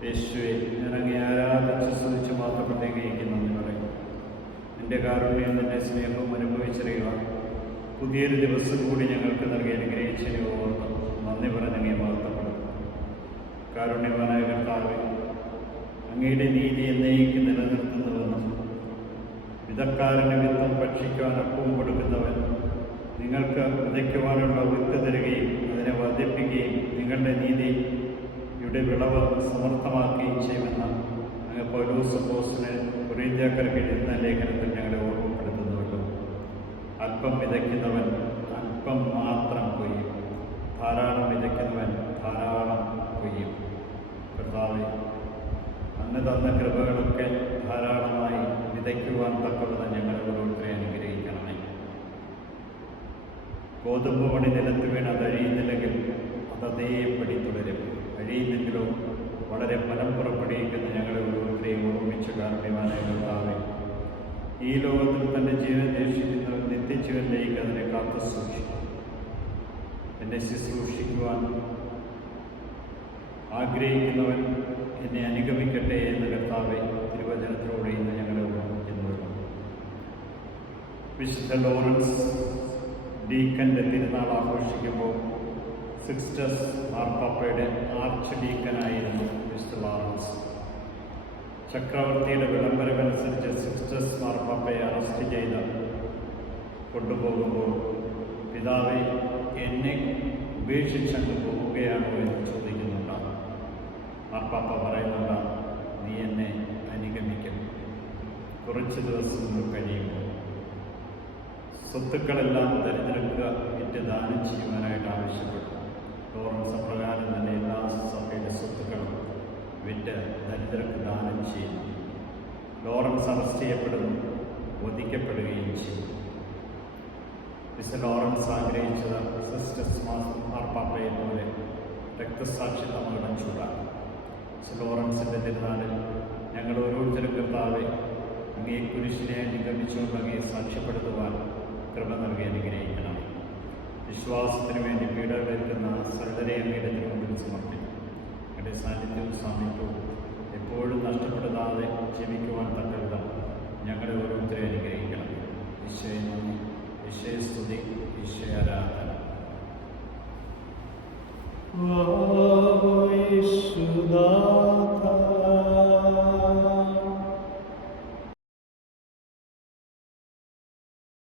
യേശുവെ ഇറങ്ങി ആരാധിച്ച് സ്തുതിച്ച് നന്ദി പറയും നിന്റെ കാരുണ്യം നിന്റെ സ്നേഹവും അനുഭവിച്ചറിയുവാൻ പുതിയൊരു ദിവസം കൂടി ഞങ്ങൾക്ക് നൽകി അനുഗ്രഹിച്ചതിനെ ഓർത്ത് നന്ദി പറഞ്ഞങ്ങേ വാർത്തപ്പെടും കാരുണ്യവാനായ കർത്താവെ അങ്ങയുടെ നീതി എന്നേക്ക് നിലനിർത്തുന്നുവെന്നും വിധക്കാരന് വിത്തം ഭക്ഷിക്കുവാൻ അപ്പവും കൊടുക്കുന്നവൻ നിങ്ങൾക്ക് വിതയ്ക്കുവാനുള്ള വിത്ത് തരികയും അതിനെ വർദ്ധിപ്പിക്കുകയും നിങ്ങളുടെ നീതി യുടെ വിളവ് സമർത്ഥമാക്കുകയും ചെയ്യുമെന്ന് അങ്ങ് പൗരൂസ് പോസ്റ്റിന് കുരീന്ത്യക്കരക്ക് എഴുതുന്ന ലേഖനത്തിൽ അല്പം വിതയ്ക്കുന്നവൻ അല്പം മാത്രം കൊയ്യും. ധാരാളം വിതയ്ക്കുന്നവൻ ധാരാളം കൊയ്യും. കർത്താവെ അന്ന് തന്ന കൃപകളൊക്കെ ധാരാളമായി വിതയ്ക്കുവാൻ തക്കവത് ഞങ്ങൾ ഓരോരുത്തരെ അനുഗ്രഹിക്കണമേ. ഗോതമ്പ് പണി നിലത്ത് വീണ് അത് അഴിയുന്നില്ലെങ്കിൽ അത് അതേപടി തുടരും. അഴിയുന്നെങ്കിലും വളരെ ഫലം പുറപ്പെടുവിക്കുന്ന ഞങ്ങളെ ഓരോരുത്തരെയും ഈ ലോകത്തിൽ തന്റെ ജീവൻ രക്ഷിക്കുന്നവൻ നിത്യജീവനിലേക്ക് അതിനെ കാത്തു സൂക്ഷിക്കും. എന്നെ ശുശ്രൂഷിക്കുവാൻ ആഗ്രഹിക്കുന്നവൻ എന്നെ അനുഗമിക്കട്ടെ എന്ന് കർത്താവെ തിരുവചനത്തിലൂടെ ഇന്ന് ഞങ്ങളെ ഓർമ്മിക്കുന്നുവല്ലോ വിശുദ്ധ ലോറൻസ് ഡീക്കന്റെ തിരുനാൾ ആഘോഷിക്കുമ്പോൾ സിക്സ്റ്റസ് മാർപ്പാപ്പയുടെ ആർച്ച് ലോറൻസ് ചക്രവർത്തിയുടെ വിളംബരമനുസരിച്ച് സിസ്റ്റേഴ്സ് മാർപ്പാപ്പയെ അറസ്റ്റ് ചെയ്ത് കൊണ്ടുപോകുമ്പോൾ പിതാവെ എന്നെ ഉപേക്ഷിച്ചങ്ങ് പോവുകയാണോ എന്ന് ചോദിക്കുന്നുണ്ട്. മാർപ്പാപ്പ പറയുന്നുണ്ട് നീ എന്നെ അനുഗമിക്കും. കുറച്ച് ദിവസങ്ങൾ കഴിയുമ്പോൾ. സ്വത്തുക്കളെല്ലാം തിരഞ്ഞെടുക്കുക വിറ്റ് ദാനം ചെയ്യുവാനായിട്ട് ആവശ്യപ്പെട്ടു. ലോറൻസ് ലോറൻസ് അറസ്റ്റ് ചെയ്യപ്പെടുന്നു വധിക്കപ്പെടുകയും ചെയ്തു. മിസ്റ്റർ ലോറൻസ് ആഗ്രഹിച്ചത് മാസം മാർപ്പാപ്പയെ പോലെ രക്തസാക്ഷിത്വം ചൂടാണ്. മിസ്റ്റർ ലോറൻസിന്റെ തിരുനാളിൽ ഞങ്ങൾ ഓരോരുത്തരും കർത്താവെ അങ്ങേ കുരിശിനെ അനുഗമിച്ചുകൊണ്ട് അങ്ങേ സാക്ഷ്യപ്പെടുത്തുവാൻ കൃപ നൽകി അനുഗ്രഹിക്കണം. വിശ്വാസത്തിന് വേണ്ടി പീഡകളേൽക്കുന്ന അങ്ങയുടെ തിരുമുമ്പിൽ സമർപ്പിക്കും. അവിടെ സാന്നിധ്യവും സാമീപ്യവും എപ്പോഴും ഈശോയെ സ്തുതി ഈശോയെ ആരാധന